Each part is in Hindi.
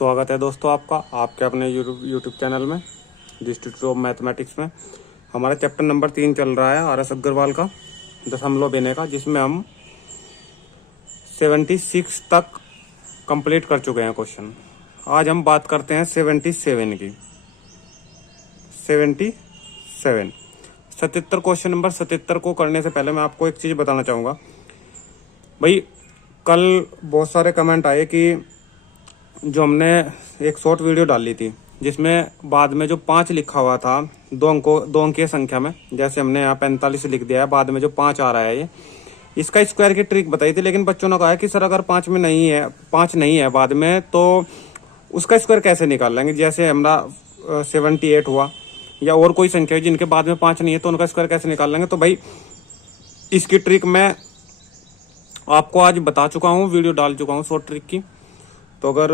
स्वागत है दोस्तों आपका आपके अपने यूट्यूब चैनल में इंस्टीट्यूट ऑफ मैथमेटिक्स में। हमारा चैप्टर नंबर 3 चल रहा है आर एस अग्रवाल का दशमलव बिने का, जिसमें हम 76 तक कंप्लीट कर चुके हैं क्वेश्चन। आज हम बात करते हैं 77 की। 77 क्वेश्चन नंबर 77 को करने से पहले मैं आपको एक चीज़ बताना चाहूँगा भाई। कल बहुत सारे कमेंट आए कि जो हमने एक शॉर्ट वीडियो डाली थी जिसमें बाद में जो 5 लिखा हुआ था दो अंकीय संख्या में, जैसे हमने यहाँ 45 लिख दिया है, बाद में जो 5 आ रहा है, ये इसका स्क्वायर की ट्रिक बताई थी। लेकिन बच्चों ने कहा कि सर अगर 5 में नहीं है, 5 नहीं है बाद में, तो उसका स्क्वायर कैसे निकाल लेंगे। जैसे हमारा 78 हुआ या और कोई संख्या है जिनके बाद में 5 नहीं है, तो उनका स्क्वायर कैसे निकाल लेंगे। तो भाई इसकी ट्रिक मैं आपको आज बता चुका हूँ, वीडियो डाल चुका हूँ शॉर्ट ट्रिक की। तो अगर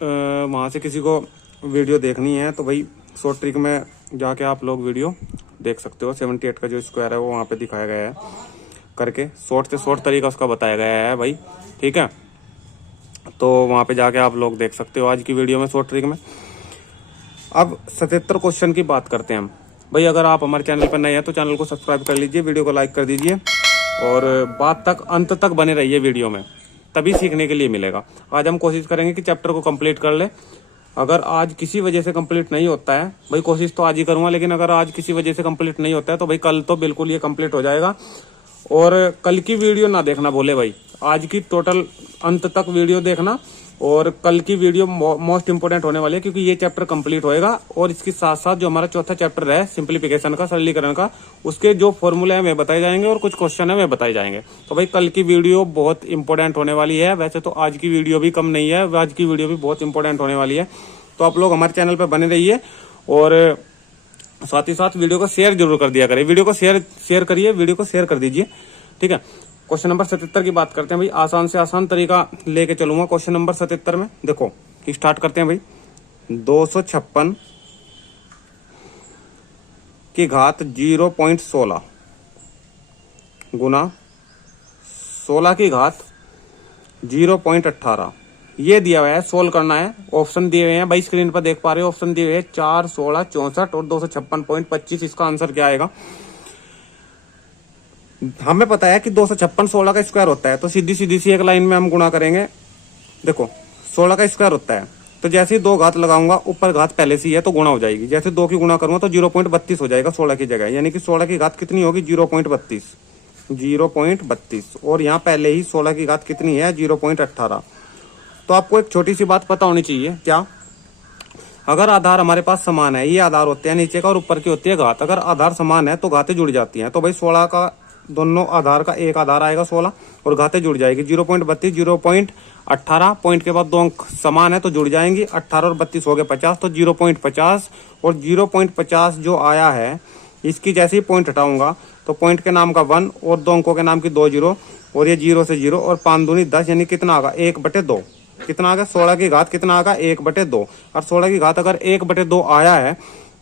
वहाँ से किसी को वीडियो देखनी है तो भाई शॉर्ट ट्रिक में जाके आप लोग वीडियो देख सकते हो। 78 का जो स्क्वायर है वो वहाँ पे दिखाया गया है करके, शॉर्ट से शॉर्ट तरीका उसका बताया गया है भाई, ठीक है। तो वहाँ पे जाके आप लोग देख सकते हो आज की वीडियो में शॉर्ट ट्रिक में। अब 77 क्वेश्चन की बात करते हैं हम भाई। अगर आप हमारे चैनल पर नए हैं तो चैनल को सब्सक्राइब कर लीजिए, वीडियो को लाइक कर दीजिए और बात तक अंत तक बने रहिए वीडियो में, तभी सीखने के लिए मिलेगा। आज हम कोशिश करेंगे कि चैप्टर को कंप्लीट कर ले। अगर आज किसी वजह से कंप्लीट नहीं होता है भाई, कोशिश तो आज ही करूंगा, लेकिन अगर आज किसी वजह से कंप्लीट नहीं होता है तो भाई कल तो बिल्कुल ये कंप्लीट हो जाएगा। और कल की वीडियो ना देखना बोले भाई, आज की टोटल अंत तक वीडियो देखना। और कल की वीडियो मोस्ट इंपोर्टेंट होने वाली है, क्योंकि ये चैप्टर कंप्लीट होएगा और इसके साथ साथ जो हमारा चौथा चैप्टर है सिंप्लीफिकेशन का, सरलीकरण का, उसके जो फॉर्मूले हैं वे बताए जाएंगे और कुछ क्वेश्चन है वे बताए जाएंगे। तो भाई कल की वीडियो बहुत इंपॉर्टेंट होने वाली है। वैसे तो आज की वीडियो भी कम नहीं है, आज की वीडियो भी बहुत इंपॉर्टेंट होने वाली है। तो आप लोग हमारे चैनल पर बने रहिए और साथ ही साथ वीडियो को शेयर जरूर कर दिया करें। वीडियो को शेयर करिए, वीडियो को शेयर कर दीजिए, ठीक है। क्वेश्चन नंबर 77 की बात करते हैं भाई। आसान से आसान तरीका लेके चलूंगा क्वेश्चन नंबर 77 में। देखो स्टार्ट करते हैं भाई। 256 की घात 0.16 गुना 16 की घात 0.18 ये दिया हुआ है, सोल्व करना है। ऑप्शन दिए हुए हैं भाई, स्क्रीन पर देख पा रहे हो। ऑप्शन दिए हुए हैं 4, 16, 64 और 256.25। इसका आंसर क्या आएगा। हमें पता है कि 256 16 का स्क्वायर होता है, तो सीधी सीधी सी एक लाइन में हम गुणा करेंगे। देखो 16 का स्क्वायर होता है, तो जैसे ही 2 घात लगाऊंगा, ऊपर घात पहले से ही है तो गुणा हो जाएगी। जैसे 2 की गुणा करूंगा तो 0.32 हो जाएगा 16 की जगह, यानी कि 16 की घात कितनी होगी 0.32। और यहाँ पहले ही 16 की घात कितनी है 0.18। तो आपको एक छोटी सी बात पता होनी चाहिए, क्या, अगर आधार हमारे पास समान है, ये आधार होते हैं नीचे का और ऊपर की होती है घात। अगर आधार समान है तो घातें जुड़ जाती हैं। तो भाई 16 का दोनों आधार का एक आधार आएगा 16 और घातें जुड़ जाएगी 0.32, 0.18। पॉइंट के बाद 2 अंक समान है तो जुड़ जाएंगी। 18 और 32 हो गए 50, तो 0.50। और 0.50 जो आया है, इसकी जैसे ही पॉइंट हटाऊंगा तो पॉइंट के नाम का 1 और 2 अंकों के नाम की 2 जीरो, और ये 0 से 0 और 5 दूनी 10, यानी कितना आगा 1/2। कितना आ गया 16 की घात कितना आगा 1/2। और 16 की घात अगर 1/2 आया है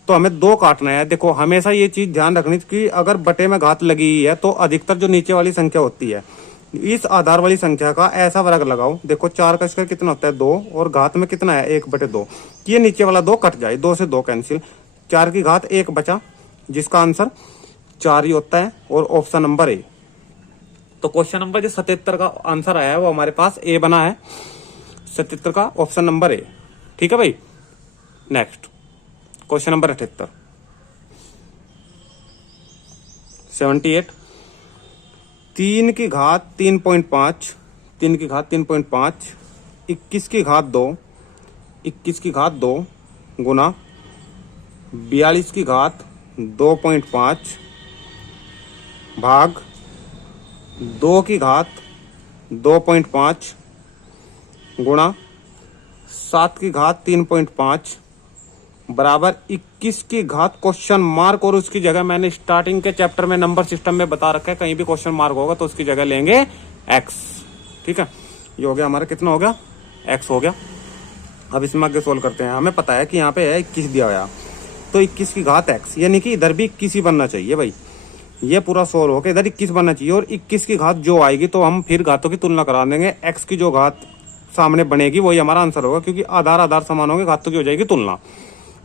तो हमें 2 काटना है। देखो हमेशा ये चीज ध्यान रखनी कि अगर बटे में घात लगी है तो अधिकतर जो नीचे वाली संख्या होती है, इस आधार वाली संख्या का ऐसा वर्ग लगाओ। देखो 4 का स्क्वायर कितना होता है 2 और घात में कितना है 1/2, ये नीचे वाला 2 कट जाए, 2 से 2 कैंसिल, 4 की घात 1 बचा, जिसका आंसर 4 ही होता है और ऑप्शन नंबर ए। तो क्वेश्चन नंबर जो 77 का आंसर आया है वो हमारे पास ए बना है, 77 का ऑप्शन नंबर ए, ठीक है भाई। Next question number 78। 78 3 की घात 3.5, 3 की घात 3.5, 21 की घात 2, 21 की घात 2 गुना 42 की घात 2.5 भाग 2 की घात 2.5 गुणा 7 की घात 3.5 बराबर 21 की घात क्वेश्चन मार्क, और उसकी जगह मैंने स्टार्टिंग के चैप्टर में नंबर सिस्टम में बता रखा है, कहीं भी क्वेश्चन मार्क होगा तो उसकी जगह लेंगे x, ठीक है। ये हो गया हमारा, कितना हो गया x हो गया। अब इसमें आगे सोल्व करते हैं। हमें पता है कि यहाँ पे है 21 दिया हुआ, तो 21 की घात x, यानी कि इधर भी 21 ही बनना चाहिए भाई। ये पूरा सोल्व होकर इधर 21 बनना चाहिए और 21 की घात जो आएगी तो हम फिर घातों की तुलना करा देंगे। x की जो घात सामने बनेगी वही हमारा आंसर होगा, क्योंकि आधार आधार समान होंगे, घातों की हो जाएगी तुलना।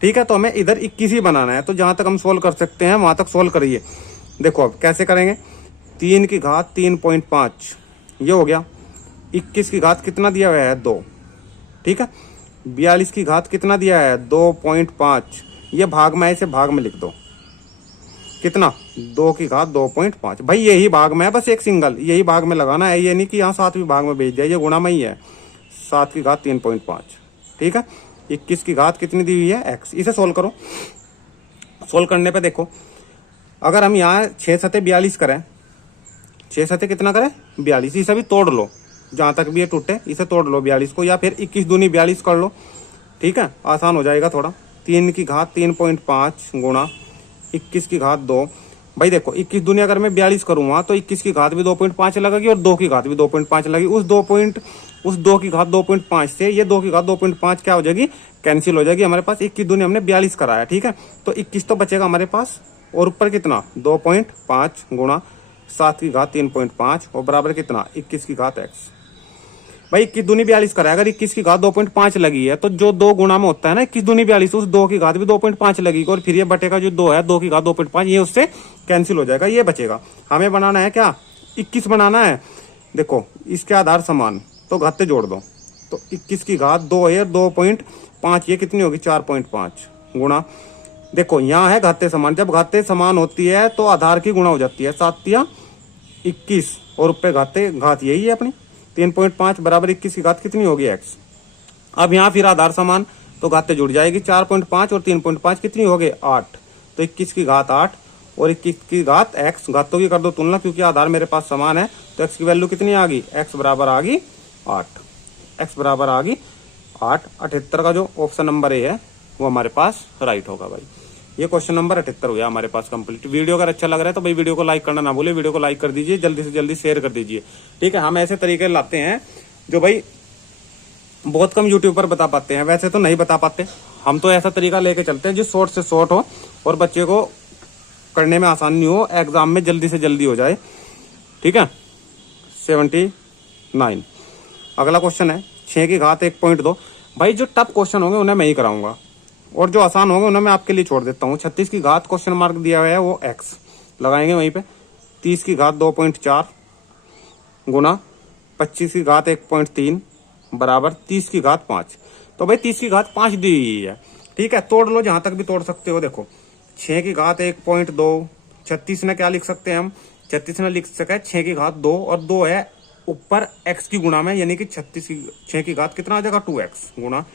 ठीक है, तो हमें इधर 21 ही बनाना है, तो जहां तक हम सोल्व कर सकते हैं वहां तक सोल्व करिए। देखो अब कैसे करेंगे, 3 की घात 3.5 ये हो गया, 21 की घात कितना दिया हुआ है 2, ठीक है, 42 की घात कितना दिया है 2.5, ये भाग में, इसे भाग में लिख दो, कितना 2 की घात 2.5, भाई यही भाग में है, बस एक सिंगल यही भाग में लगाना है, ये नहीं कि यहाँ 7वीं भाग में भेज दिया, ये गुणा में ही है, 7 की घात 3.5, ठीक है। 21 की घात कितनी दी हुई है x, इसे सोल्व करो। सोल्व करने पे देखो, अगर हम यहाँ 6 सते 42 करें, 6 सते कितना करें 42, इसे भी तोड़ लो, जहां तक भी ये टूटे इसे तोड़ लो 42 को, या फिर 21 दूनी 42 कर लो, ठीक है, आसान हो जाएगा थोड़ा। 3 की घात 3.5 गुणा 21 की घात 2, भाई देखो 21 दूनी अगर मैं 42 करूंगा तो 21 की घात भी 2.5 लगेगी और 2 की घात भी 2.5 लगेगी, उस 2 की घात 2.5 से ये 2 की घात 2.5 क्या हो जाएगी, कैंसिल हो जाएगी। हमारे पास 21 दूनी हमने 42 कराया, ठीक है, तो 21 तो बचेगा हमारे पास, और ऊपर कितना 2.5 गुणा 7 की घात 3.5 और बराबर कितना 21 की घात x। भाई 21 दूनी 42 कराया, अगर 21 की घात 2.5 लगी है तो जो 2 गुणा में होता है ना 21 दूनी 42, उस 2 की घात भी 2.5 लगेगी, और फिर ये बटे का जो 2 है 2 की घात 2.5 ये उससे कैंसिल हो जाएगा, ये बचेगा। हमें बनाना है क्या 21 बनाना है। देखो इसके आधार समान, तो घाते जोड़ दो, तो 21 की घात 2 है 2.5, ये कितनी होगी 4.5 गुणा, देखो यहाँ है घाते समान, जब घाते समान होती है तो आधार की गुणा हो जाती है, 7 21 और ऊपर घाते घात यही है अपनी 3.5 बराबर 21 की घात कितनी होगी x। अब यहाँ फिर आधार समान, तो घाते जुड़ जाएगी, 4.5 और 3.5 कितनी हो गई 8, तो 21 की घात 8 और 21 की घात x, घातों की कर दो तुलना, क्योंकि आधार मेरे पास समान है, तो x की वैल्यू कितनी आ गई, x बराबर आ गई 8, x बराबर आ गई 8। 78 का जो ऑप्शन नंबर ए है वो हमारे पास राइट होगा भाई। ये क्वेश्चन नंबर 78 हो गया हमारे पास कंप्लीट। वीडियो अगर अच्छा लग रहा है तो भाई वीडियो को लाइक करना ना भूले, वीडियो को लाइक कर दीजिए, जल्दी से जल्दी शेयर कर दीजिए, ठीक है। हम ऐसे तरीके लाते हैं जो भाई बहुत कम यूट्यूब पर बता पाते हैं, वैसे तो नहीं बता पाते, हम तो ऐसा तरीका लेके चलते हैं जो शॉर्ट से शॉर्ट हो और बच्चे को करने में आसानी हो, एग्जाम में जल्दी से जल्दी हो जाए, ठीक है। 79 अगला क्वेश्चन है, 6 की घात 1.2। भाई जो टफ क्वेश्चन होंगे उन्हें मैं ही कराऊंगा और जो आसान होंगे उन्हें मैं आपके लिए छोड़ देता हूँ। 36 की घात क्वेश्चन मार्क दिया हुआ है वो x लगाएंगे वहीं पे, 30 की घात 2.4 गुना 25 की घात 1.3 बराबर 30 की घात 5। तो भाई 30 की घात 5 दी हुई है, ठीक है, तोड़ लो जहां तक भी तोड़ सकते हो। देखो 6 की घात 1.2, 36 ने क्या लिख सकते हैं हम, 36 ने लिख सके 6 की घात 2 और 2 है ऊपर x की गुणा में, यानी कि 6 की घात कितना आ जाएगा 2x गुना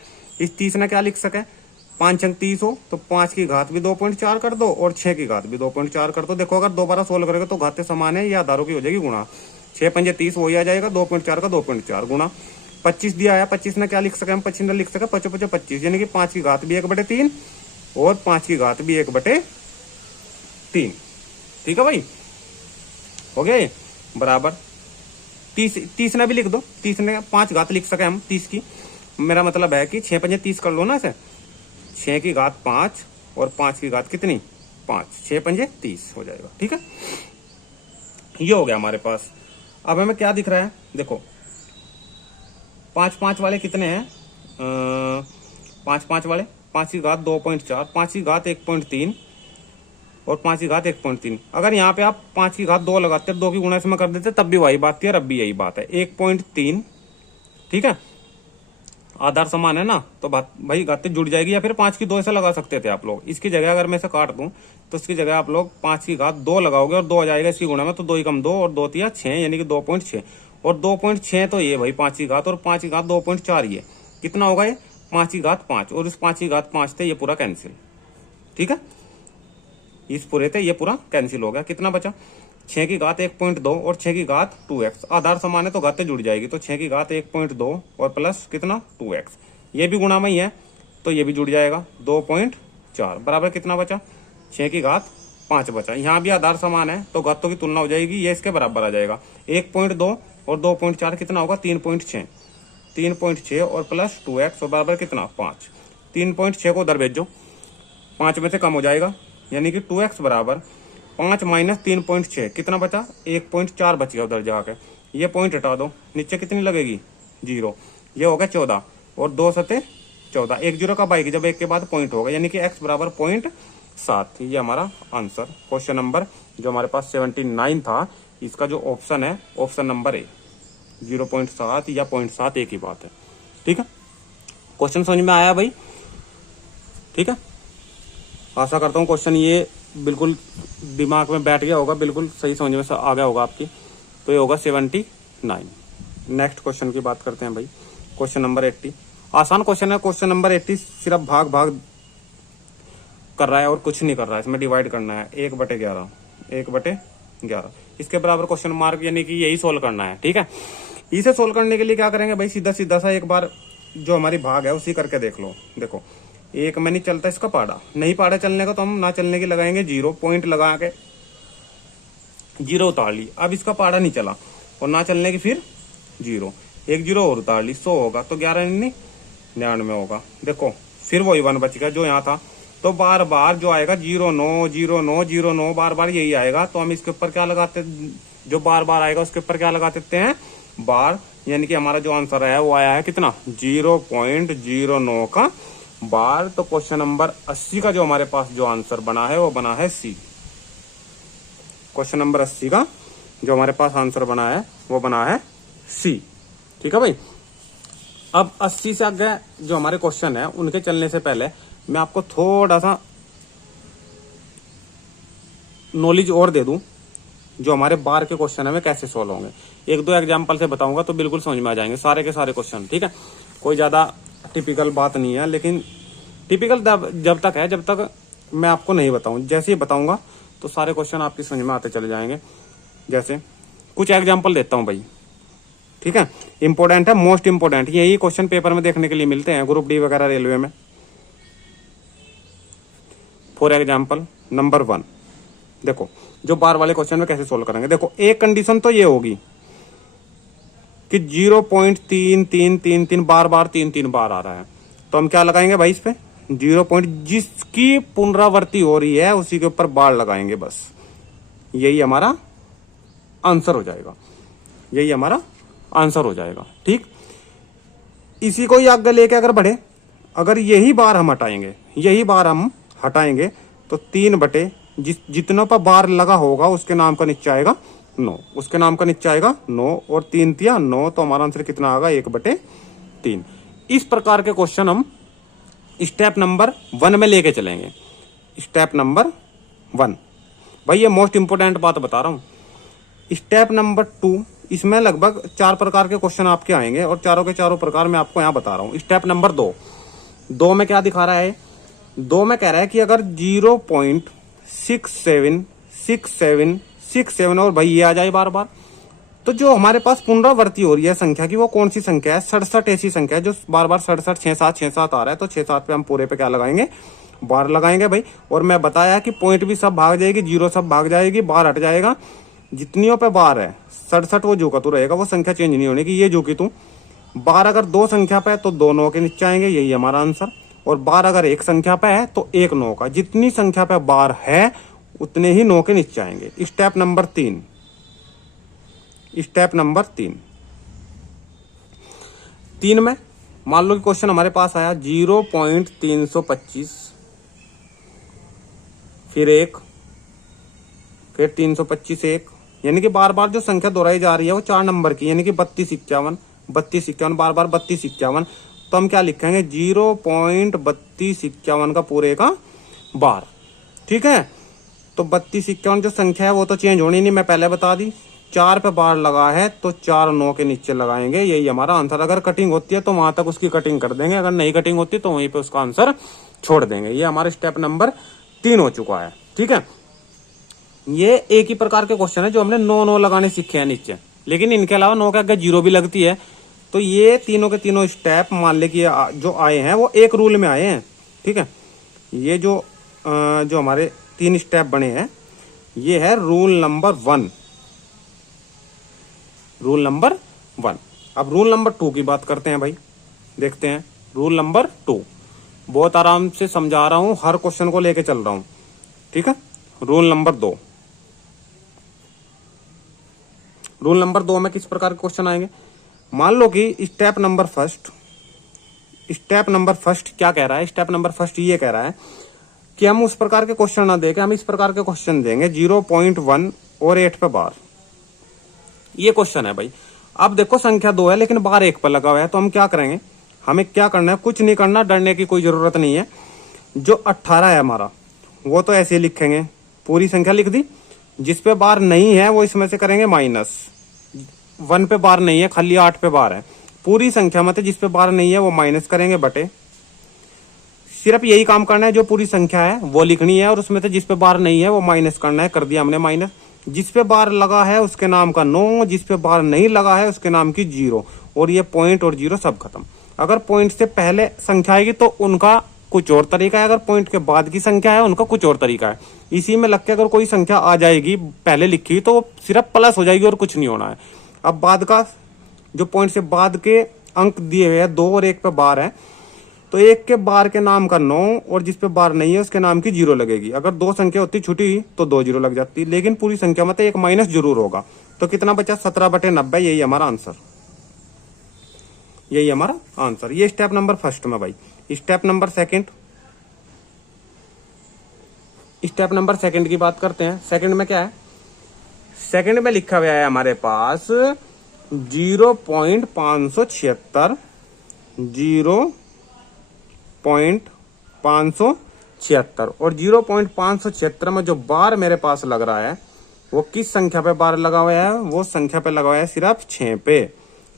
इस 30 ने क्या लिख सके 5 अंक 30 हो, तो 5 की घात भी 2.4 कर दो और 6 की घात भी 2.4 कर दो। देखो अगर दोबारा सोल्व करेगा तो घातें समान है, ये आधारों की हो जाएगी गुणा, 6 पंजे 30 वही आ जाएगा, 2.4 का 2.4 गुणा 25 दिया है, 25 ने क्या लिख सके हम, 25 ने लिख सके 5 5 25, यानी कि 5 की घात भी 1/3 और 5 की घात भी 1/3, ठीक है भाई, हो गया ये बराबर 30 ने भी लिख दो, 30 ने 5 घात लिख सके हम 30 की, मेरा मतलब है कि 6 पंजे 30 कर लो ना इसे, 6 की घात 5 और 5 की घात कितनी 5, 6 पंजे 30 हो जाएगा, ठीक है। ये हो गया हमारे पास। अब हमें क्या दिख रहा है, देखो 5 5 वाले कितने हैं, 5 5 वाले 5 की घात 2.4, 5 की घात 1.3 और 5 की घात 1.3। अगर यहाँ पे आप 5 की घात 2 लगाते 2 की गुणा इसमें कर देते तब भी वही बात थी और अब भी यही बात है, 1.3, ठीक है, आधार समान है ना, तो भाई घातें जुड़ जाएगी, या फिर 5 की 2 ऐसे लगा सकते थे आप लोग। इसकी जगह अगर मैं इसे काट दूं तो इसकी जगह आप लोग 5 की घात 2 लगाओगे और 2 आ जाएगा इसकी गुणा में, तो 2 ही कम 2 और 2 तिया 6, यानी कि 2.6 और 2.6 तो ये भाई 5 की घात और 5 की घात 2.4, ये कितना होगा ये 5 की घात 5 और इस 5 की घात 5 थे ये पूरा कैंसिल, ठीक है, इस पूरे थे ये पूरा कैंसिल हो गया। कितना बचा 6 की घात 1.2 और 6 की घात 2x, आधार समान है तो घातें जुड़ जाएगी, तो 6 की घात 1.2 और प्लस कितना 2x, ये भी गुणा में ही है तो ये भी जुड़ जाएगा 2.4 बराबर कितना बचा 6 की घात 5 बचा। यहाँ भी आधार समान है तो घातों की तुलना हो जाएगी, ये इसके बराबर आ जाएगा, 1.2 और 2.4 कितना होगा 3.6, 3.6 और प्लस 2x और बराबर कितना 5, 3.6 को उधर भेजो 5 में से कम हो जाएगा, यानी कि 2x बराबर 5 माइनस 3.6 कितना बचा 1.4 बच गया उधर जाके, ये पॉइंट हटा दो, नीचे कितनी लगेगी 0, ये हो गया 14 और 2 सते 14, 1 जीरो कब आएगी, जब 1 के बाद पॉइंट होगा, यानी कि x बराबर 0.7। ये हमारा आंसर क्वेश्चन नंबर जो हमारे पास 79 था, इसका जो ऑप्शन है ऑप्शन नंबर ए, 0.7 या 0.7 एक ही बात है। ठीक है, क्वेश्चन समझ में आया भाई? ठीक है, आशा करता हूँ क्वेश्चन ये बिल्कुल दिमाग में बैठ गया होगा, बिल्कुल सही समझ में आ गया होगा आपकी। तो ये होगा 79। नेक्स्ट क्वेश्चन की बात करते हैं भाई, क्वेश्चन नंबर 80। आसान क्वेश्चन है क्वेश्चन नंबर 80, सिर्फ भाग भाग कर रहा है और कुछ नहीं कर रहा है, इसमें डिवाइड करना है 1/11, 1/11 इसके बराबर क्वेश्चन मार्क, यानी कि यही सोल्व करना है। ठीक है, इसे सोल्व करने के लिए क्या करेंगे भाई, सीधा सीधा सा एक बार जो हमारी भाग है उसी करके देख लो। देखो 1 में नहीं चलता इसका पाड़ा, नहीं पाड़ा चलने का तो हम ना चलने की लगाएंगे 0, पॉइंट लगा के 0 उतार ली। अब इसका पाड़ा नहीं चला और ना चलने की फिर 0, 1 0 और उतार ली, 100 होगा, तो 11 99 होगा। देखो फिर वही 1 बच गया जो यहाँ था, तो बार बार जो आएगा 0 9 0 9 0 9 बार बार यही आएगा। तो हम इसके ऊपर क्या लगाते, जो बार बार आएगा उसके ऊपर क्या लगा देते हैं, बार, यानी कि हमारा जो आंसर है वो आया है कितना, 0.09 का बार। तो क्वेश्चन नंबर 80 का जो हमारे पास जो आंसर बना है वो बना है सी। क्वेश्चन नंबर 80 का जो हमारे पास आंसर बना है वो बना है सी। ठीक है भाई, अब 80 से आगे जो हमारे क्वेश्चन है उनके चलने से पहले मैं आपको थोड़ा सा नॉलेज और दे दूं, जो हमारे बार के क्वेश्चन है वे कैसे सोल्व होंगे। 1-2 एग्जांपल से बताऊंगा तो बिल्कुल समझ में आ जाएंगे सारे के सारे क्वेश्चन। ठीक है, कोई ज्यादा टिपिकल बात नहीं है, लेकिन टिपिकल जब तक है जब तक मैं आपको नहीं बताऊं, जैसे ही बताऊंगा तो सारे क्वेश्चन आपकी समझ में आते चले जाएंगे। जैसे कुछ एग्जाम्पल देता हूं भाई, ठीक है, इंपॉर्टेंट है, मोस्ट इंपॉर्टेंट, यही क्वेश्चन पेपर में देखने के लिए मिलते हैं, ग्रुप डी वगैरह रेलवे में। फॉर एग्जाम्पल नंबर 1, देखो जो बार वाले क्वेश्चन में कैसे सोल्व करेंगे। देखो एक कंडीशन तो ये होगी कि 0.3333 बार बार 3 बार आ रहा है, तो हम क्या लगाएंगे भाई इस पे 0. जिसकी पुनरावृत्ति हो रही है उसी के ऊपर बार लगाएंगे, बस यही हमारा आंसर हो जाएगा, यही हमारा आंसर हो जाएगा। ठीक, इसी को ही आगे लेके अगर बढ़े, अगर यही बार हम हटाएंगे, यही बार हम हटाएंगे तो 3 जितनों पर बार लगा होगा उसके नाम का नीचे आएगा 9, उसके नाम का नीचे आएगा 9 और 3 तिया 9, तो हमारा आंसर कितना आएगा 1/3। इस प्रकार के क्वेश्चन हम स्टेप नंबर 1 में लेके चलेंगे। स्टेप नंबर 1 भाई, ये मोस्ट इंपोर्टेंट बात बता रहा हूं। स्टेप नंबर 2, इसमें लगभग 4 प्रकार के क्वेश्चन आपके आएंगे और चारों के चारों प्रकार मैं आपको यहां बता रहा हूं। स्टेप नंबर 2 में क्या दिखा रहा है, 2 में कह रहा है कि अगर 0.676767 और भाई ये आ जाए बार बार, तो जो हमारे पास पुनरावृत्ति हो रही है संख्या की वो कौन सी संख्या है, 67 ऐसी संख्या है जो बार बार 67 6 7 आ रहा है, तो 6 7 पे हम पूरे पे क्या लगाएंगे, बार लगाएंगे भाई। और मैं बताया कि पॉइंट भी सब भाग जाएगी, 0 सब भाग जाएगी, बार हट जाएगा, जितनियों पे बार है 67 वो झुका तू रहेगा, वो संख्या चेंज नहीं होने की, ये झुकी तू। बार अगर 2 संख्या पे है तो 2 9 के नीचे आएंगे, यही हमारा आंसर। और बार अगर 1 संख्या पे है तो 1 9 का, जितनी संख्या पे बार है उतने ही 9 के नीचे आएंगे। स्टेप नंबर 3, स्टेप नंबर 3 में मान लो कि क्वेश्चन हमारे पास आया 0.325, फिर 1, फिर 325 1, यानी कि बार बार जो संख्या दोहराई जा रही है वो 4 नंबर की, यानी कि 32 51 32 51 बार बार 32 51, तो हम क्या लिखेंगे 0.32 51 का पूरे का बार। ठीक है, तो 32 51 जो संख्या है वो तो चेंज होनी नहीं, मैं पहले बता दी। 4 पे बार लगा है तो 4 9 के नीचे लगाएंगे, यही हमारा आंसर। अगर कटिंग होती है तो वहां तक उसकी कटिंग कर देंगे, अगर नहीं कटिंग होती तो वहीं पे उसका आंसर छोड़ देंगे। ये हमारा स्टेप नंबर 3 हो चुका है। ठीक है, ये एक ही प्रकार के क्वेश्चन है जो हमने 9 9 लगाने सीखे हैं नीचे, लेकिन इनके अलावा 9 के आगे 0 भी लगती है। तो ये तीनों के तीनों स्टेप मान ले कि जो आए हैं वो एक रूल में आए हैं। ठीक है, ये जो हमारे 3 स्टेप बने हैं ये है रूल नंबर 1, रूल नंबर 1। अब रूल नंबर 2 की बात करते हैं भाई, देखते हैं रूल नंबर 2। बहुत आराम से समझा रहा हूं, हर क्वेश्चन को लेके चल रहा हूं। ठीक है, रूल नंबर 2, रूल नंबर 2 में किस प्रकार के क्वेश्चन आएंगे। मान लो कि स्टेप नंबर फर्स्ट क्या कह रहा है, स्टेप नंबर फर्स्ट ये कह रहा है कि हम उस प्रकार के क्वेश्चन ना देके हम इस प्रकार के क्वेश्चन देंगे 0.1 और 8 पे बार। ये क्वेश्चन है भाई। अब देखो संख्या 2 है लेकिन बार 1 पर लगा हुआ है, तो हम क्या करेंगे, हमें क्या करना है, कुछ नहीं करना, डरने की कोई जरूरत नहीं है। जो 18 है हमारा वो तो ऐसे ही लिखेंगे, पूरी संख्या लिख दी। जिस पे बार नहीं है वो इसमें से करेंगे माइनस। 1 पे बार नहीं है, खाली 8 पे बार है। पूरी संख्या में जिस पे बार नहीं है वो माइनस करेंगे बटे। सिर्फ यही काम करना है, जो पूरी संख्या है वो लिखनी है और उसमें से जिस पे बार नहीं है वो माइनस करना है। कर दिया हमने माइनस। जिस पे बार लगा है उसके नाम का 9, जिस पे बार नहीं लगा है उसके नाम की 0। और ये पॉइंट और 0 सब खत्म। अगर पॉइंट से पहले संख्या आएगी तो उनका कुछ और तरीका है, अगर पॉइंट के बाद की संख्या है उनका कुछ और तरीका है। इसी में लग के अगर कोई संख्या आ जाएगी पहले लिखी तो सिर्फ प्लस हो जाएगी और कुछ नहीं होना है। अब बाद का जो पॉइंट से बाद के अंक दिए हुए हैं 2 और 1 पे बार है, तो 1 के बार के नाम का 9 और जिस पे बार नहीं है उसके नाम की 0 लगेगी। अगर 2 संख्या होती छुटी तो 2 0 लग जाती, लेकिन पूरी संख्या में तो एक माइनस जरूर होगा। तो कितना बचा, 17/90। यही हमारा आंसर, यही हमारा आंसर। ये स्टेप नंबर फर्स्ट में भाई। स्टेप नंबर सेकंड की बात करते हैं। सेकंड में क्या है, सेकंड में लिखा हुआ है हमारे पास 0.576 0.576 और 0.576 में जो बार मेरे पास लग रहा है वो किस संख्या पे बार लगा हुआ है, वो संख्या पे लगा हुआ है सिर्फ 6 पे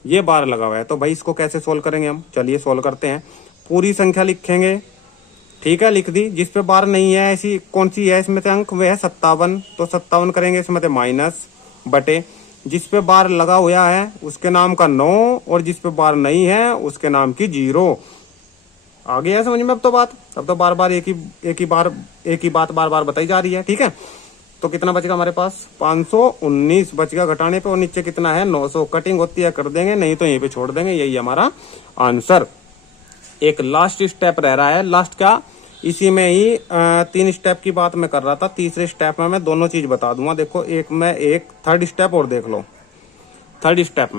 ये बार लगा हुआ है। तो भाई इसको कैसे सोल्व करेंगे हम, चलिए सोल्व करते हैं। पूरी संख्या लिखेंगे, ठीक है, लिख दी। जिस पे बार नहीं है ऐसी कौन सी है इसमें से अंक, वह है 57, तो 57 करेंगे इसमें से माइनस बटे। जिस पे बार लगा हुआ है उसके नाम का 9 और जिस पे बार नहीं है उसके नाम की 0। आ गया समझ में अब तो बात। अब तो बार बार एक ही बात बार बार बताई जा रही है, ठीक है। तो कितना बचेगा हमारे पास, 519 बच गया घटाने पे, और नीचे कितना है 900। कटिंग होती है कर देंगे, नहीं तो यहीं पे छोड़ देंगे। यही हमारा आंसर। एक लास्ट स्टेप रह रहा है, लास्ट क्या, इसी में ही 3 स्टेप की बात मैं कर रहा था। तीसरे स्टेप में मैं दोनों चीज बता दूंगा। देखो एक थर्ड स्टेप और देख लो। थर्ड स्टेप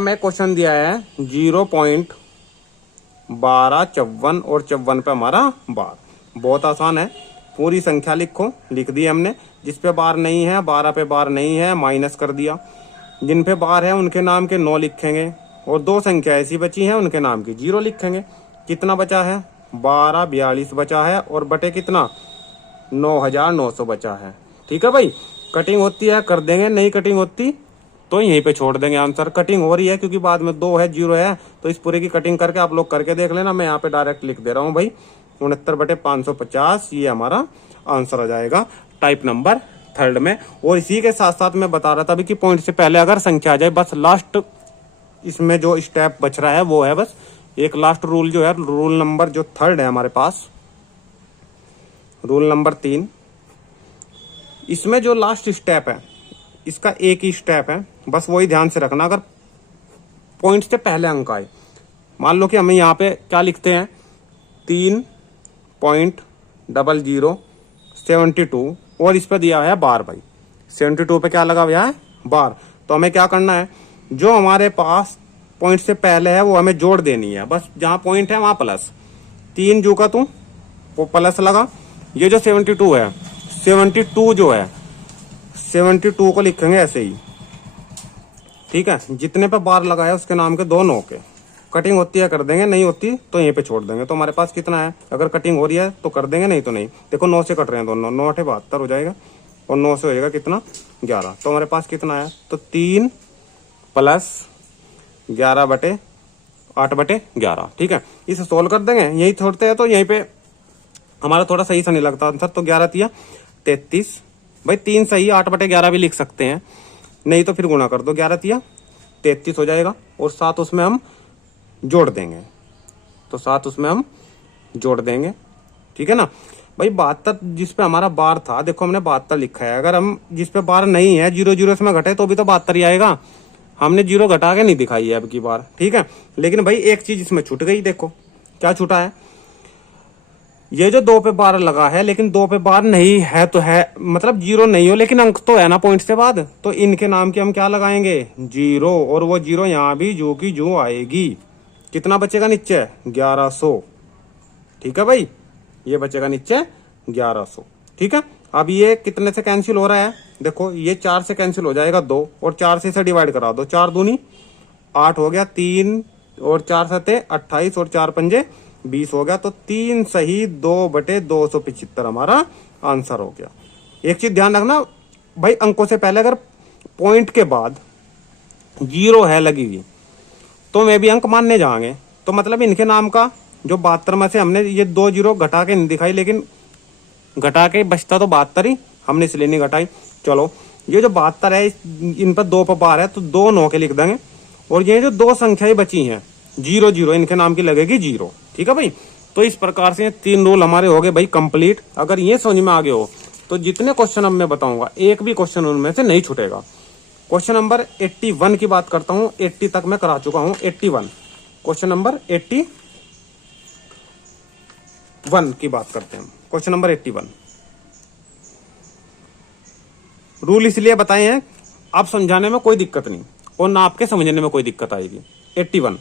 में क्वेश्चन दिया है 0.12, 54 और 54 पे हमारा बार। बहुत आसान है, पूरी संख्या लिखो, लिख दी हमने। जिस पे बार नहीं है, 12 पे बार नहीं है, माइनस कर दिया। जिन पे बार है उनके नाम के 9 लिखेंगे और 2 संख्या ऐसी बची हैं उनके नाम की 0 लिखेंगे। कितना बचा है, 1242 बचा है और बटे कितना 9900 बचा है। ठीक है भाई, कटिंग होती है कर देंगे, नहीं कटिंग होती तो यहीं पे छोड़ देंगे आंसर। कटिंग हो रही है क्योंकि बाद में 2 है 0 है, तो इस पूरे की कटिंग करके आप लोग करके देख लेना। मैं यहाँ पे डायरेक्ट लिख दे रहा हूँ भाई 69/550 ये हमारा आंसर आ जाएगा टाइप नंबर थर्ड में। और इसी के साथ साथ मैं बता रहा था अभी कि पॉइंट से पहले अगर संख्या आ जाए, बस लास्ट इसमें जो स्टेप बच रहा है वो है बस एक लास्ट रूल जो है, रूल नंबर जो थर्ड है हमारे पास, रूल नंबर 3। इसमें जो लास्ट स्टेप है इसका एक ही स्टेप है, बस वही ध्यान से रखना। अगर पॉइंट से पहले अंक आए, मान लो कि हमें यहाँ पे क्या लिखते हैं 3.0072 और इस पे दिया है बार भाई। 72 पे क्या लगा हुआ है बार। तो हमें क्या करना है, जो हमारे पास पॉइंट से पहले है वो हमें जोड़ देनी है। बस जहां पॉइंट है वहां प्लस, 3 जो का तू वो प्लस लगा। ये जो 72 है, 72 जो है 72 को लिखेंगे ऐसे ही, ठीक है। जितने पे बार लगा है उसके नाम के 2 9 के। कटिंग होती है कर देंगे, नहीं होती तो यहीं पे छोड़ देंगे। तो हमारे पास कितना है, अगर कटिंग हो रही है तो कर देंगे, नहीं तो नहीं। देखो 9 से कट रहे हैं दोनों, 9 8 72 हो जाएगा और 9 से हो जाएगा कितना 11। तो हमारे पास कितना है, तो 3 + 11/8/11, ठीक है। इसे सोल्व कर देंगे, यही छोड़ते हैं तो यहीं पे हमारा थोड़ा सही सा नहीं लगता आंसर। तो 11 × 33 भाई, 3 सही, 8/11 भी लिख सकते हैं, नहीं तो फिर गुणा कर दो। 11 × 33 हो जाएगा और 7 उसमें हम जोड़ देंगे, तो 7 उसमें हम जोड़ देंगे, ठीक है ना भाई। 72 जिस पे हमारा बार था, देखो हमने 72 लिखा है। अगर हम जिस पे बार नहीं है 0 0 इसमें घटे तो भी तो 72 ही आएगा। हमने 0 घटा के नहीं दिखाई है अब की बार, ठीक है। लेकिन भाई एक चीज इसमें छूट गई, देखो क्या छूटा है, ये जो 2 पे बार लगा है, लेकिन 2 पे बार नहीं है तो है, मतलब जीरो नहीं हो, लेकिन अंक तो है ना पॉइंट से बाद, तो इनके नाम की हम क्या लगाएंगे, जीरो। और वो जीरो यहाँ भी जो की जो आएगी। कितना बचेगा नीचे, 1100। ठीक है भाई, ये बचेगा नीचे 1100। ठीक है, अब ये कितने से कैंसिल हो रहा है, देखो ये 4 से कैंसिल हो जाएगा 2, और 4 से इसे डिवाइड करा दो, 4 दूनी 8 हो गया, 3 और 4 सते 28 और 4 पंजे 20 हो गया। तो 3 सही 2/275 हमारा आंसर हो गया। एक चीज ध्यान रखना भाई, अंकों से पहले अगर पॉइंट के बाद जीरो है लगी हुई तो मैं भी अंक मानने जाएंगे। तो मतलब इनके नाम का जो 72 में से हमने ये 2 जीरो घटा के नहीं दिखाई, लेकिन घटा के बचता तो 72 ही, हमने इसलिए नहीं घटाई। चलो ये जो 72 है इन पर 2 पर बार है तो 2 9 के लिख देंगे। और ये जो 2 संख्याएं बची हैं 0 0, इनके नाम की लगेगी 0। ठीक है भाई, तो इस प्रकार से 3 रूल हमारे हो गए भाई कंप्लीट। अगर ये समझ में आ गए हो तो जितने क्वेश्चन अब मैं बताऊंगा एक भी क्वेश्चन उनमें से नहीं छूटेगा। क्वेश्चन नंबर 81 की बात करता हूं, 80 तक मैं करा चुका हूं। 81 क्वेश्चन नंबर 81 की बात करते हैं। क्वेश्चन नंबर 81 रूल इसलिए बताए हैं, आप समझाने में कोई दिक्कत नहीं और ना आपके समझने में कोई दिक्कत आएगी। 81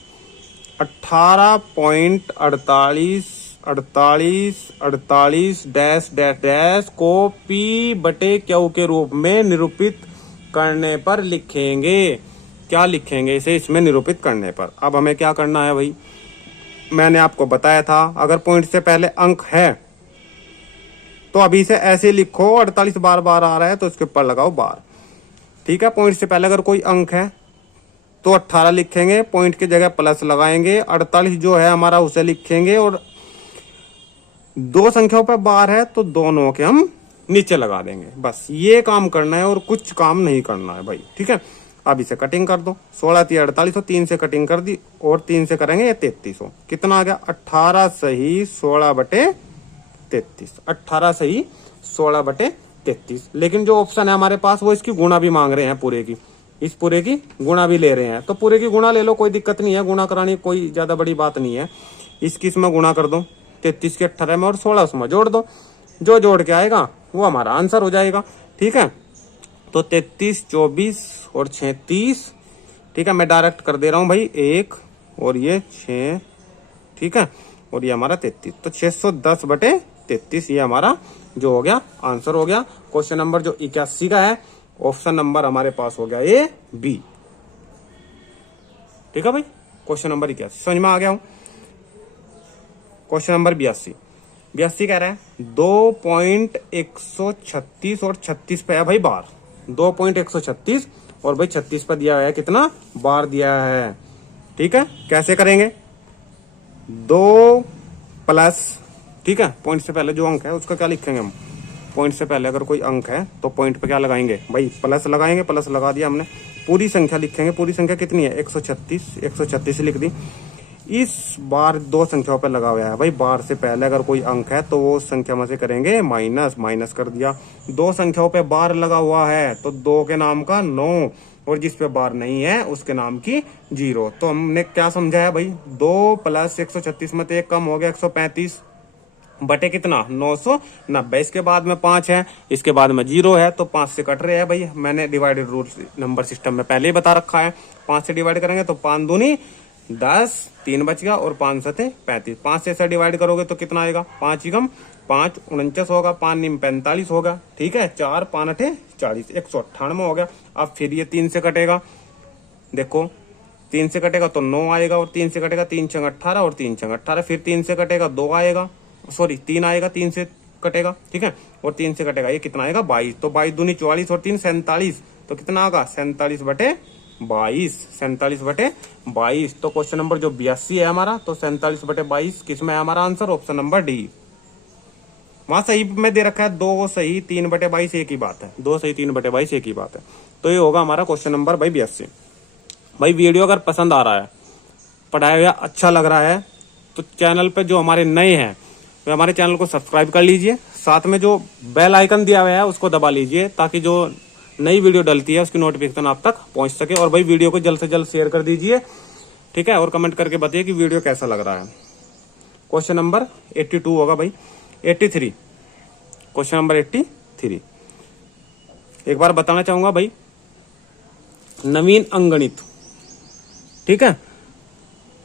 18.48 डैश डैश डैश को P/Q के रूप में निरूपित करने पर लिखेंगे। क्या लिखेंगे इसे, इसमें निरूपित करने पर। अब हमें क्या करना है भाई, मैंने आपको बताया था अगर पॉइंट से पहले अंक है तो अभी से ऐसे लिखो, 48 बार बार आ रहा है तो इसके ऊपर लगाओ बार। ठीक है, पॉइंट से पहले अगर कोई अंक है तो 18 लिखेंगे, पॉइंट की जगह प्लस लगाएंगे, 48 जो है हमारा उसे लिखेंगे, और 2 संख्याओं पर बार है तो दोनों के हम नीचे लगा देंगे। बस ये काम करना है और कुछ काम नहीं करना है भाई। ठीक है, अब इसे कटिंग कर दो, 16 3 48 हो, 3 से कटिंग कर दी और 3 से करेंगे ये 33 हो। कितना आ गया, 18 सही 16/33। 18 सही 16/33। लेकिन जो ऑप्शन है हमारे पास वो इसकी गुणा भी मांग रहे हैं, पूरे की, इस पूरे की गुणा भी ले रहे हैं। तो पूरे की गुणा ले लो, कोई दिक्कत नहीं है, गुणा करानी कोई ज्यादा बड़ी बात नहीं है। इसकी इसमें गुणा कर दो, 33 के 18 में और 16 उसमें जोड़ दो, जो जोड़ के आएगा वो हमारा आंसर हो जाएगा। ठीक है, तो 33 24 और 36। ठीक है, मैं डायरेक्ट कर दे रहा हूं भाई, 1 और ये 6। ठीक है, और ये हमारा 33, तो 610/33 ये हमारा जो हो गया आंसर हो गया। क्वेश्चन नंबर जो 81 का है, ऑप्शन नंबर हमारे पास हो गया ए बी। ठीक है भाई, क्वेश्चन नंबर 81 समझ में आ गया हूं। क्वेश्चन नंबर 82 कह रहा है 2.136 और 36 पे है भाई बार। 2.136 और भाई 36 पे दिया है कितना बार दिया है। ठीक है, कैसे करेंगे, 2 प्लस, ठीक है, पॉइंट से पहले जो अंक है उसका क्या लिखेंगे हम, पॉइंट से पहले अगर कोई अंक है तो पॉइंट पे क्या लगाएंगे भाई, प्लस लगाएंगे, प्लस लगा दिया हमने। पूरी संख्या लिखेंगे, पूरी संख्या कितनी है 136 लिख दी। इस बार 2 संख्याओं पे लगा हुआ है भाई, बार से पहले अगर कोई अंक है तो वो संख्या में से करेंगे माइनस, माइनस कर दिया। 2 संख्याओं पे बार लगा हुआ है तो 2 के नाम का 9 और जिस पे बार नहीं है उसके नाम की 0। तो हमने क्या समझा है भाई, 2 प्लस 136 में तो 1 कम हो गया, 135 बटे कितना 990। इसके बाद में 5 है, इसके बाद में 0 है तो 5 से कट रहे हैं भाई। मैंने डिवाइडेड रूल नंबर सिस्टम में पहले ही बता रखा है, 5 से डिवाइड करेंगे तो 5 दूनी 10, 3 बच गया और 5 सते 35। 5 से ऐसा डिवाइड करोगे तो कितना आएगा, 5 एकम 5 49 होगा, 5 निम 45 होगा। ठीक है, 4 5 8 40, 198 हो गया। अब फिर ये 3 से कटेगा, देखो 3 से कटेगा तो 9 आएगा, और 3 से कटेगा 3 छंग 18 और 3 छंग 18। फिर 3 से कटेगा 2 आएगा, सॉरी 3 आएगा, 3 से कटेगा। ठीक है, और 3 से कटेगा ये कितना आएगा 22। तो 22 दूनी 44 और 3 47, तो कितना आएगा 47/22, 47/22। तो क्वेश्चन नंबर जो 82 है हमारा, तो 47/22 किसमें है हमारा आंसर, ऑप्शन नंबर डी। वहां सही में दे रखा है 2 सही 3/22 एक ही बात है, 2 सही 3/22 एक ही बात है। तो ये होगा हमारा क्वेश्चन नंबर भाई 82। भाई वीडियो अगर पसंद आ रहा है, पढ़ाया हुआ अच्छा लग रहा है, तो चैनल पे जो हमारे नए हैं वे हमारे चैनल को सब्सक्राइब कर लीजिए, साथ में जो बेल आइकन दिया हुआ है उसको दबा लीजिए, ताकि जो नई वीडियो डलती है उसकी नोटिफिकेशन आप तक पहुंच सके। और भाई वीडियो को जल्द से जल्द शेयर कर दीजिए। ठीक है, और कमेंट करके बताइए कि वीडियो कैसा लग रहा है। क्वेश्चन नंबर 82 होगा भाई। 83, क्वेश्चन नंबर 83। एक बार बताना चाहूंगा भाई, नवीन अंगणित, ठीक है,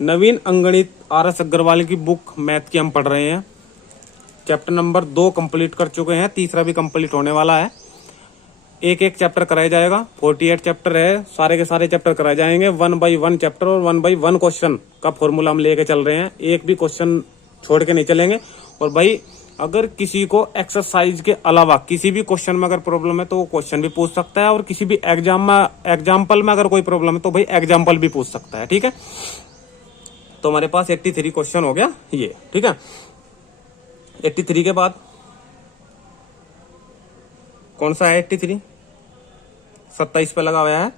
नवीन अंगणित RS अग्रवाल की बुक मैथ की हम पढ़ रहे हैं। चैप्टर नंबर 2 कंप्लीट कर चुके हैं, तीसरा भी कंप्लीट होने वाला है। एक एक चैप्टर कराया जाएगा, 48 चैप्टर है, सारे के सारे चैप्टर कराए जाएंगे। 1 बाई 1 चैप्टर और 1 बाई 1 क्वेश्चन का फॉर्मूला हम लेके चल रहे हैं, एक भी क्वेश्चन छोड़ के नहीं चलेंगे। और भाई अगर किसी को एक्सरसाइज के अलावा किसी भी क्वेश्चन में अगर प्रॉब्लम है तो वो क्वेश्चन भी पूछ सकता है, और किसी भी एग्जाम्पल में अगर कोई प्रॉब्लम है तो भाई एग्जाम्पल भी पूछ सकता है, ठीक है। तो हमारे पास 83 क्वेश्चन हो गया ये, ठीक है। 83 के बाद कौन सा है 83? 27 पे लगा हुआ है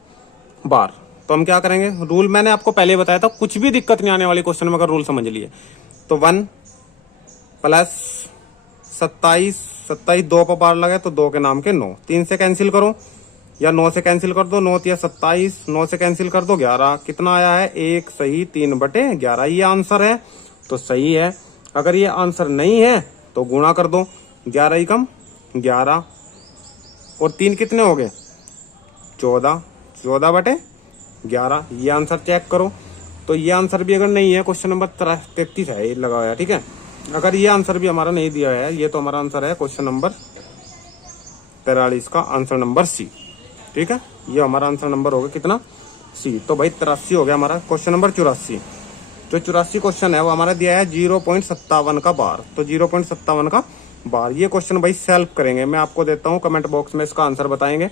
बार। तो हम क्या करेंगे, रूल मैंने आपको पहले बताया था, कुछ भी दिक्कत नहीं आने वाली क्वेश्चन में अगर रूल समझ लिए। तो 1 प्लस 27, 2 पर बार लगे तो 2 के नाम के 9, 3 से कैंसिल करो या 9 से कैंसिल कर दो, 9 या 27, 9 से कैंसिल कर दो 11। कितना आया है? 1 सही 3/11। ये आंसर है तो सही है। अगर ये आंसर नहीं है तो गुणा कर दो, 11 ही कम 11 और 3 कितने हो गए? 14, 14/11। ये आंसर चेक करो। तो ये आंसर भी अगर नहीं है, क्वेश्चन नंबर 33 है ये लगा हुआ है, ठीक है। अगर ये आंसर भी हमारा नहीं दिया है, ये तो हमारा आंसर है क्वेश्चन नंबर 43 का आंसर नंबर सी, ठीक है। ये हमारा आंसर नंबर होगा कितना? सी। तो भाई 83 हो गया हमारा। क्वेश्चन नंबर 84, जो 84 क्वेश्चन है वो हमारा दिया है 0.57 का बार। तो 0.57 का बार, ये क्वेश्चन भाई सेल्फ करेंगे, मैं आपको देता हूँ, कमेंट बॉक्स में इसका आंसर बताएंगे।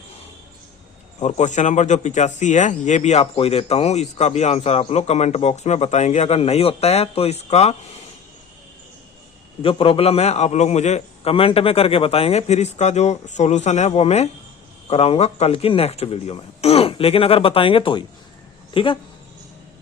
और क्वेश्चन नंबर जो 85 है ये भी आपको ही देता हूँ, इसका भी आंसर आप लोग कमेंट बॉक्स में बताएंगे। अगर नहीं होता है तो इसका जो प्रॉब्लम है आप लोग मुझे कमेंट में करके बताएंगे, फिर इसका जो सॉल्यूशन है वो मैं कराऊंगा कल की नेक्स्ट वीडियो में। लेकिन अगर बताएंगे तो ही, ठीक है।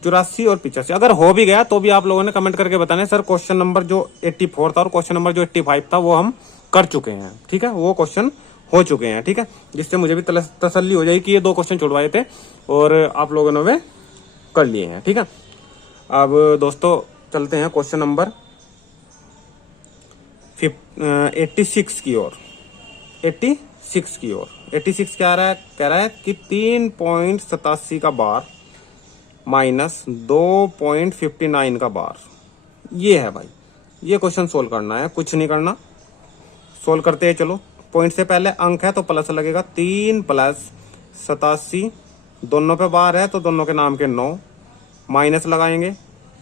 84 और 85 अगर हो भी गया तो भी आप लोगों ने कमेंट करके बताना सर क्वेश्चन नंबर जो 84 था और क्वेश्चन नंबर जो 85 था वो हम कर चुके हैं, ठीक है, वो क्वेश्चन हो चुके हैं, ठीक है। जिससे मुझे भी तसल्ली हो जाएगी कि ये 2 क्वेश्चन छुड़वाए थे और आप लोगों ने वे कर लिए हैं, ठीक है। अब दोस्तों चलते हैं क्वेश्चन नंबर 86 की ओर। 86 की ओर 86 क्या रहा है? कह रहा है कि 3.87 का बार माइनस 2.59 का बार, ये है भाई। ये क्वेश्चन सोल्व करना है, कुछ नहीं करना, सोल्व करते हैं। चलो, पॉइंट से पहले अंक है तो प्लस लगेगा, 3 + 87, दोनों पे बार है तो दोनों के नाम के 9, माइनस लगाएंगे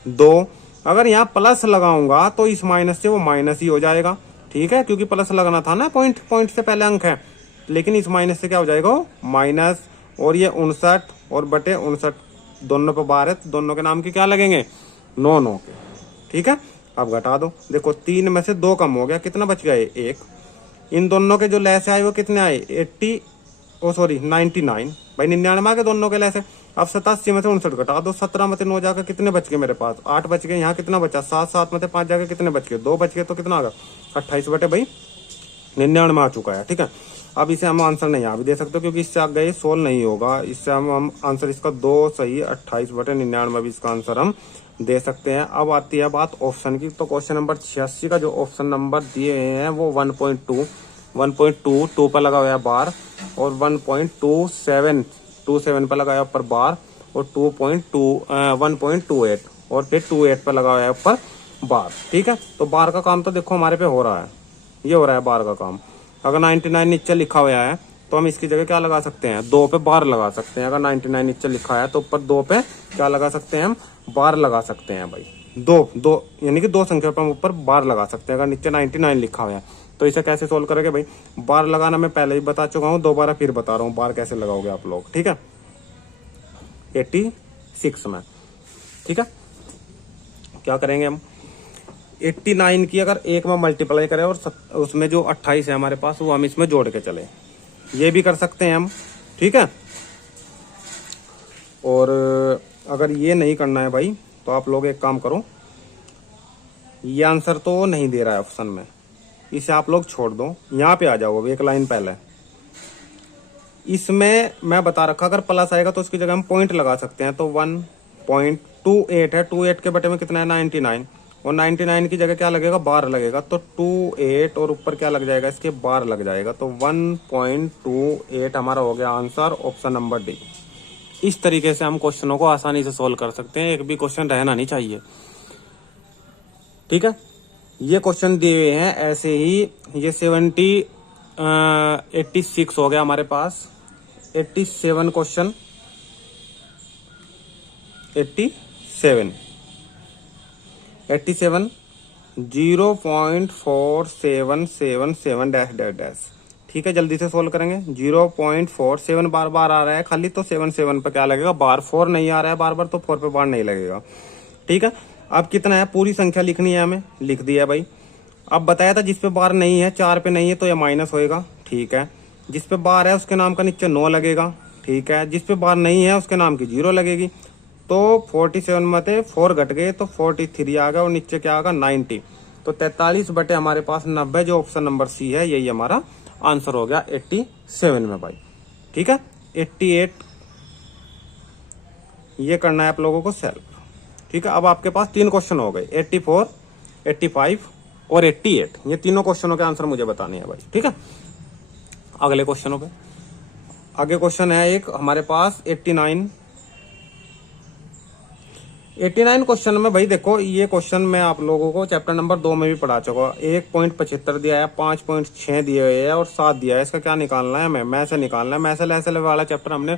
2। अगर यहाँ प्लस लगाऊंगा तो इस माइनस से वो माइनस ही हो जाएगा, ठीक है, क्योंकि प्लस लगना था ना, पॉइंट से पहले अंक है। लेकिन इस माइनस से क्या हो जाएगा? माइनस। और ये 59 और बटे 59 दोनों पे बार है तो दोनों के नाम के क्या लगेंगे? 9 के, ठीक है। अब घटा दो, देखो 3 में से 2 कम हो गया, कितना बच गया? 1। इन दोनों के जो लैस आए वो कितने आए? 99 भाई, 99 के दोनों के लैस। अब 87 में से 59 घटा दो, 17 में से 9 जाकर कितने बच गए मेरे पास? 8 बच गए। यहाँ कितना बचा? 7 में से 5 जाकर कितने बच गए? 2 बच गए। तो कितना आ गया? 28 बटे भाई 99 आ चुका है, ठीक है। अब इसे हम आंसर नहीं यहाँ भी दे सकते क्योंकि इससे आगे ये सोल्व नहीं होगा। इससे हम आंसर इसका 2 सही 28 बटे 99 भी इसका आंसर हम दे सकते हैं। अब आती है बात ऑप्शन की। तो क्वेश्चन नंबर 86 का जो ऑप्शन नंबर दिए हैं वो 1.2 पर लगा हुआ है बार, और 1.27 पर लगाया ऊपर बार, और 1.28 और फिर 28 पर लगा हुआ है ऊपर बार, ठीक है। तो बार का काम तो देखो हमारे पे हो रहा है, ये हो रहा है बार का काम। अगर 99 नीचे लिखा हुआ है तो हम इसकी जगह क्या लगा सकते हैं? 2 पे बार लगा सकते हैं। अगर 99 नीचे लिखा है तो ऊपर 2 पे क्या लगा सकते हैं? हम बार लगा सकते हैं भाई। 2 यानी कि 2 संख्या पर हम ऊपर बार लगा सकते हैं अगर नीचे 99 लिखा हुआ है। तो इसे कैसे सोल्व करेंगे भाई? बार लगाना मैं पहले ही बता चुका हूँ, दोबारा फिर बता रहा हूँ बार कैसे लगाओगे आप लोग, ठीक है। 86 में, ठीक है, क्या करेंगे हम? 89 की अगर 1 में मल्टीप्लाई करें और उसमें जो 28 है हमारे पास वो हम इसमें जोड़ के चले, ये भी कर सकते हैं हम, ठीक है। और अगर ये नहीं करना है भाई तो आप लोग एक काम करो, ये आंसर तो नहीं दे रहा है ऑप्शन में, इसे आप लोग छोड़ दो, यहाँ पे आ जाओ अभी एक लाइन पहले। इसमें मैं बता रखा अगर प्लस आएगा तो उसकी जगह हम पॉइंट लगा सकते हैं। तो 1.28 है, 28 के बटे में कितना है? 99। और 99 की जगह क्या लगेगा, 12 लगेगा, तो 28 और ऊपर क्या लग जाएगा इसके 12 लग जाएगा, तो 1.28 हमारा हो गया आंसर, ऑप्शन नंबर डी। इस तरीके से हम क्वेश्चनों को आसानी से सोल्व कर सकते हैं, एक भी क्वेश्चन रहना नहीं चाहिए। ठीक है, ये क्वेश्चन दिए हुए हैं ऐसे ही। ये 86 हो गया हमारे पास। 87 क्वेश्चन, 87 0.4777 डैश डैश डैश। ठीक है, जल्दी से सोल्व करेंगे। 0.47 बार बार आ रहा है खाली, तो 77 पे क्या लगेगा, बार। 4 नहीं आ रहा है बार बार, तो 4 पे बार नहीं लगेगा। ठीक है, अब कितना है, पूरी संख्या लिखनी है हमें, लिख दिया भाई। अब बताया था जिस पे बार नहीं है, 4 पे नहीं है, तो यह माइनस होएगा। ठीक है, जिस पे बार है उसके नाम का नीचे 9 लगेगा। ठीक है, जिस पे बार नहीं है उसके नाम की 0 लगेगी। तो 47 में थे 4 घट गए, तो 43 आ गया, और नीचे क्या आएगा 90। तो 43 बटे हमारे पास 90, जो ऑप्शन नंबर सी है, यही हमारा आंसर हो गया 87 में भाई। ठीक है, 88 ये करना है आप लोगों को सेल्फ। ठीक है, अब आपके पास 3 क्वेश्चन हो गए, 84, 85 और 88। ये तीनों क्वेश्चनों के आंसर मुझे बताने हैं भाई। ठीक है, अगले क्वेश्चनों पे आगे क्वेश्चन है एक हमारे पास 89 क्वेश्चन में भाई देखो, ये क्वेश्चन मैं आप लोगों को चैप्टर नंबर 2 में भी पढ़ा चुका। 1.75 दिया है, 5.6 दिए हुए है और 7 दिया है। इसका क्या निकालना है, मैं से निकालना है। मैसेल वाला चैप्टर हमने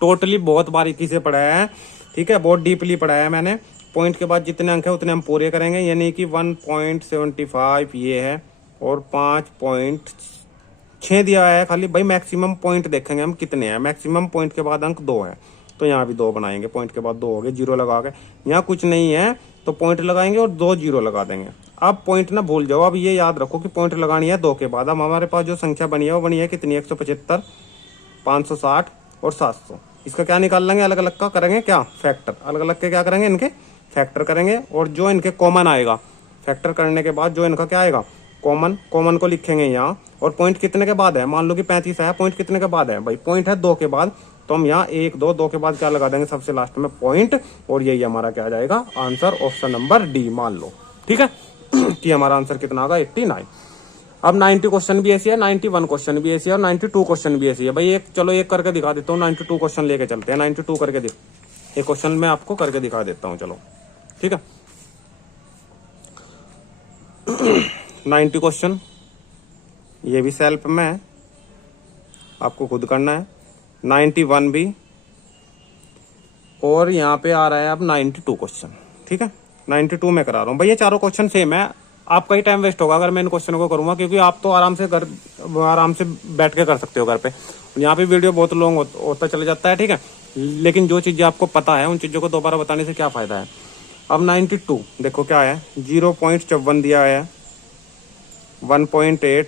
टोटली बहुत बारीकी से पढ़ाया है। ठीक है, बहुत डीपली पढ़ाया है मैंने। पॉइंट के बाद जितने अंक है उतने हम पूरे करेंगे, यानी कि 1.75 ये है और 5.6 दिया है खाली। भाई मैक्सिमम पॉइंट देखेंगे हम कितने हैं। मैक्सिमम पॉइंट के बाद अंक 2 है, तो यहाँ भी 2 बनाएंगे। पॉइंट के बाद 2 हो गए, 0 लगा के। यहाँ कुछ नहीं है तो पॉइंट लगाएंगे और 2 0 लगा देंगे। अब पॉइंट ना भूल जाओ, अब ये याद रखो कि पॉइंट लगानी है 2 के बाद। अब हमारे पास जो संख्या बनी है वो बनी है कितनी, 175, 560 और 700। इसका क्या निकाल लेंगे, अलग अलग का करेंगे क्या, फैक्टर। अलग अलग के क्या करेंगे, इनके फैक्टर करेंगे। और जो इनके कॉमन आएगा, फैक्टर करने के बाद जो इनका क्या आएगा, कॉमन को लिखेंगे यहाँ। और पॉइंट कितने के बाद है, मान लो कि 35 है, पॉइंट कितने के बाद है भाई, पॉइंट है 2 के बाद। तो हम यहाँ 1 2 के बाद क्या लगा देंगे, सबसे लास्ट में पॉइंट। और यही हमारा क्या आ जाएगा आंसर, ऑप्शन नंबर डी मान लो। ठीक है कि हमारा आंसर कितना होगा, 89। अब 90 क्वेश्चन भी ऐसी है, 91 क्वेश्चन भी ऐसी है और 92 क्वेश्चन भी ऐसी है भाई। एक करके दिखा देता हूँ। 92 क्वेश्चन लेके चलते हैं, 92 करके एक क्वेश्चन मैं आपको करके दिखा देता हूँ, चलो। ठीक है 90 क्वेश्चन, ये भी सेल्फ में है, आपको खुद करना है। 91 भी, और यहाँ पे आ रहा है अब 92 क्वेश्चन। ठीक है, 92 में करा रहा हूँ भाई। ये चारों क्वेश्चन सेम है। आपका ही टाइम वेस्ट होगा अगर मैं इन क्वेश्चनों को करूंगा, क्योंकि आप तो आराम से बैठ के कर सकते हो घर पे। यहाँ पे वीडियो बहुत लॉन्ग होता चला जाता है। ठीक है, लेकिन जो चीजें आपको पता है उन चीजों को दोबारा बताने से क्या फायदा है। अब 92 देखो क्या है, 0.54 दिया है, 1.8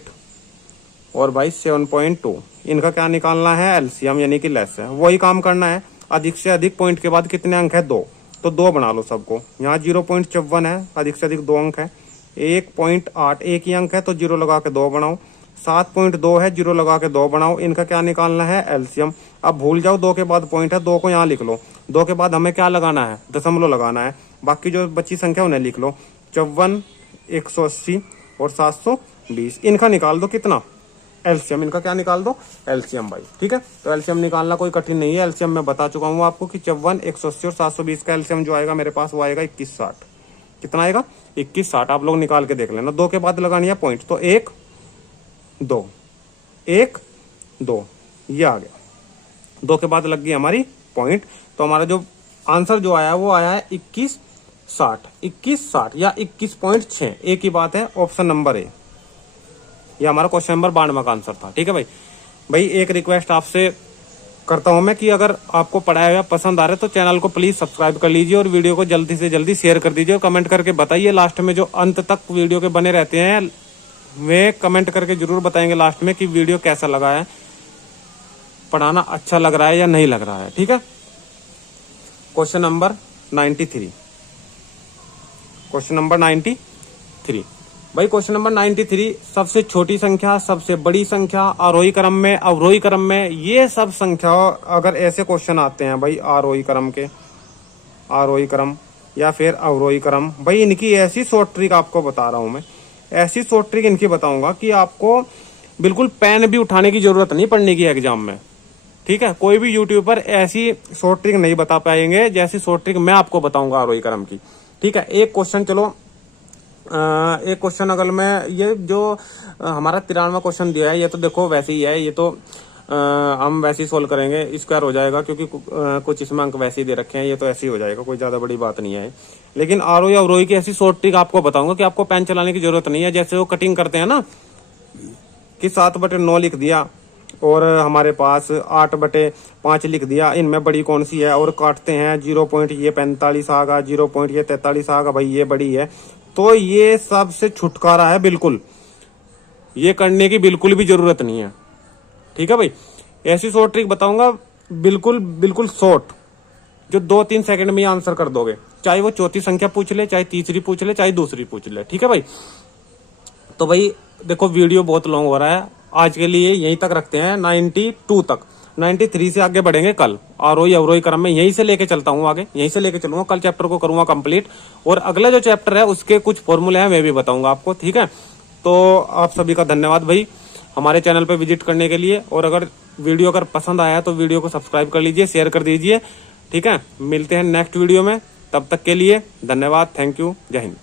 और भाई 7.2। इनका क्या निकालना है, एलसीएम यानी कि लेस है। वही काम करना है, अधिक से अधिक पॉइंट के बाद कितने अंक है, 2, तो 2 बना लो सबको। यहाँ 0.54 है, अधिक से अधिक 2 अंक है। 1.8 एक ही अंक है, तो 0 लगा के 2 बनाओ। 7.2 है, 0 लगा के 2 बनाओ। इनका क्या निकालना है, एलसीएम। अब भूल जाओ 2 के बाद पॉइंट है, 2 को यहाँ लिख लो। 2 के बाद हमें क्या लगाना है, दशमलव लगाना है। बाकी जो बची संख्या उन्हें लिख लो, 54, 180 और 720। इनका निकाल दो कितना, एलसीएम। इनका क्या निकाल दो, एलसीएम भाई। ठीक है, तो एलसीएम निकालना कोई कठिन नहीं है। एलसीएम मैं बता चुका हूँ आपको कि 54, 180 और 720 का एलसीएम जो आएगा मेरे पास वो आएगा 2160। कितना आएगा, 2160। आप लोग निकाल के देख लेना। 2 के बाद लगानी है पॉइंट, तो 1 2 1 2 ये आ गया। 2 के बाद लग गई हमारी पॉइंट, तो हमारा जो आंसर जो आया वो आया है 2160 या 21.6। एक ही बात है, ऑप्शन नंबर ए। ये हमारा क्वेश्चन नंबर 92 का आंसर था। ठीक है भाई एक रिक्वेस्ट आपसे करता हूं मैं कि अगर आपको पढ़ाया हुआ पसंद आ रहा है तो चैनल को प्लीज सब्सक्राइब कर लीजिए और वीडियो को जल्दी से जल्दी शेयर कर दीजिए। और कमेंट करके बताइए लास्ट में, जो अंत तक वीडियो के बने रहते हैं वे कमेंट करके जरूर बताएंगे लास्ट में कि वीडियो कैसा लगा है, पढ़ाना अच्छा लग रहा है या नहीं लग रहा है। ठीक है, क्वेश्चन नंबर 93। क्वेश्चन नंबर 93 भाई। क्वेश्चन नंबर 93, सबसे छोटी संख्या, सबसे बड़ी संख्या, आरोही क्रम में, अवरोही क्रम में, ये सब संख्या अगर ऐसे क्वेश्चन आते हैं भाई, आरोही क्रम के, आरोही क्रम या फिर अवरोही क्रम। भाई इनकी ऐसी शॉर्ट ट्रिक आपको बता रहा हूं मैं, ऐसी शॉर्ट ट्रिक इनकी बताऊंगा कि आपको बिल्कुल पेन भी उठाने की जरूरत नहीं पड़ने की एग्जाम में। ठीक है, कोई भी यूट्यूबर ऐसी शॉर्ट ट्रिक नहीं बता पाएंगे जैसी शॉर्ट ट्रिक मैं आपको बताऊंगा अवरोही क्रम की। ठीक है, एक क्वेश्चन चलो, एक क्वेश्चन अगर मैं ये जो हमारा 93वां क्वेश्चन दिया है, ये तो देखो वैसे ही है, ये तो हम वैसे ही सोल्व करेंगे, स्क्वायर हो जाएगा क्योंकि कुछ इसमें अंक वैसे ही दे रखे हैं, ये तो ऐसे ही हो जाएगा, कोई ज्यादा बड़ी बात नहीं है। लेकिन आरोही अवरोही की ऐसी शॉर्ट ट्रिक आपको बताऊंगा कि आपको पेन चलाने की जरूरत नहीं है। जैसे वो कटिंग करते हैं ना कि 7/9 लिख दिया और हमारे पास 8/5 लिख दिया, इनमें बड़ी कौन सी है, और काटते हैं 0 पॉइंट ये 45 आ गया, 0 पॉइंट ये 43 आ गया, भाई ये बड़ी है। तो ये सब से छुटकारा है, बिल्कुल ये करने की बिल्कुल भी जरूरत नहीं है। ठीक है भाई, ऐसी शॉर्ट ट्रिक बताऊंगा बिल्कुल बिल्कुल शॉर्ट, जो 2-3 सेकंड में आंसर कर दोगे, चाहे वो चौथी संख्या पूछ ले, चाहे तीसरी पूछ ले, चाहे दूसरी पूछ ले। ठीक है भाई, तो भाई देखो वीडियो बहुत लॉन्ग हो रहा है, आज के लिए यहीं तक रखते हैं, 92 तक। 93 से आगे बढ़ेंगे कल, आरोही अवरोही क्रम में यहीं से लेके चलता हूँ आगे, यहीं से लेके चलूंगा, कल चैप्टर को करूंगा कंप्लीट, और अगला जो चैप्टर है उसके कुछ फॉर्मूले हैं मैं भी बताऊंगा आपको। ठीक है, तो आप सभी का धन्यवाद भाई हमारे चैनल पे विजिट करने के लिए, और अगर वीडियो अगर पसंद आया तो वीडियो को सब्सक्राइब कर लीजिए, शेयर कर दीजिए। ठीक है, मिलते हैं नेक्स्ट वीडियो में, तब तक के लिए धन्यवाद, थैंक यू, जय हिंद।